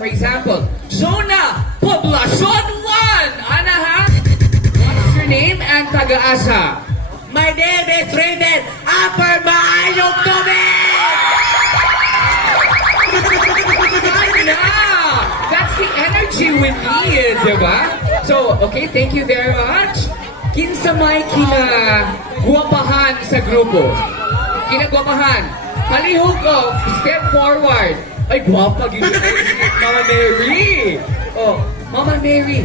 For example, Jonah Poblacion 1. Ana ha? What's your name and taga-asa? My name is Raven Upper Maayong Tubig! That's the energy we need, diba? So, okay, thank you very much. Kinsa may kinagwapahan sa grupo? Kinagwapahan. Palihog of, step forward. Ay, gwapa, gini si Mama Mary. Oh, Mama Mary,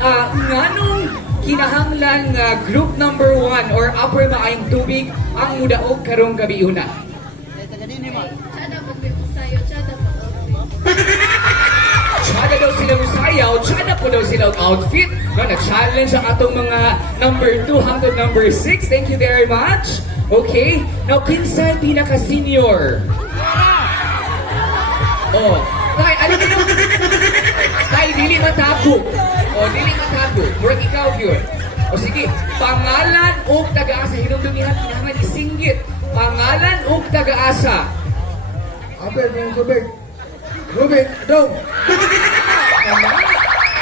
nganong kinahanglan nga group number 1 or Upper Maayong Tubig ang mudaog karong gabi una? Tsada daw sila musayaw, tsada po daw sila outfit. No, na-challenge ang atong mga number 2 hanggang number 6. Thank you very much. Okay, now kinsa pinaka-senior? Oh, tay, ano ka nung? Tay, dili matapok. Oh, dili matapok. Murag ikaw yun. O sige, pangalan o taga-asa. Hinumdumihan, kinahangan isinggit. Pangalan o taga-asa. Upper Maayong Tubig. Ruben, Dong.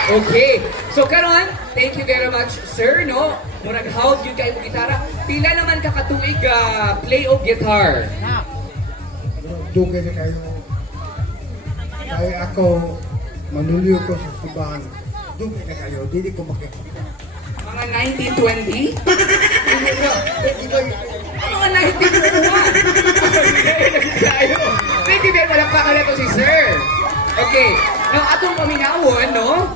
Okay. So karon, thank you very much, sir, no? Murag hawd yun kayo mo gitara. Pila naman kakatuig play og guitar? Dugay na kayo. Ay ako, manulyo ko sa simbahan. Dugay na kayo, dili ko makikita. Mga 1920? Mga 1921? Thank you very much. Palakpakan na to si sir. Okay. Now, atong paminawon, no?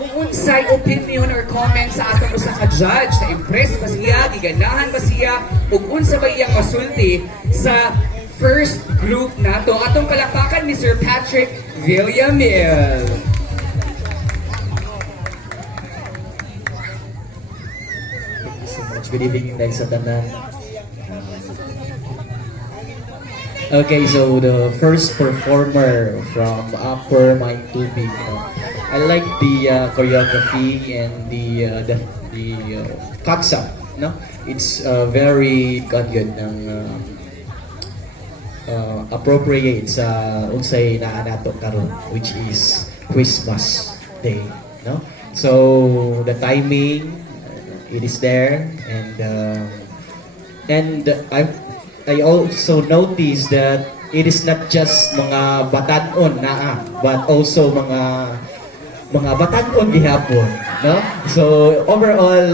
Kung unsay opinion or comment sa atong usa ka judge, na impress ba siya, giganahan ba siya, ug unsa ba iyang masulti sa first group nato. Atong palakpakan ni Sir Patrick Villamil. Thank you so much. Good evening, guys, sa tanan. Okay, so the first performer from Upper Maayong Tubig. I like the choreography and the concept. No, it's very good appropriate sa unsay naa nato karon, which is Christmas Day. No, so the timing it is there, and I also noticed that it is not just mga batanon na but also mga batanon gihapon, no? So overall,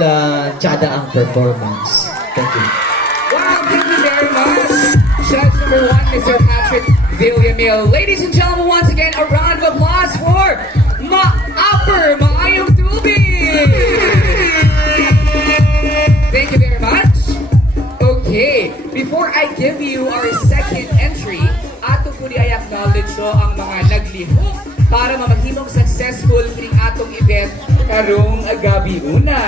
tsada ang performance. Thank you. Wow, thank you very much. Judge number 1, Mr. Patrick Villamil. Ladies and gentlemen, once again, a round of applause for Upper Maayong Tubig. Thank you very much. Okay, before I give you our second entry, ato po di ay acknowledge so ang mga naglihok para mamahimong successful kining atong event karong gabi una.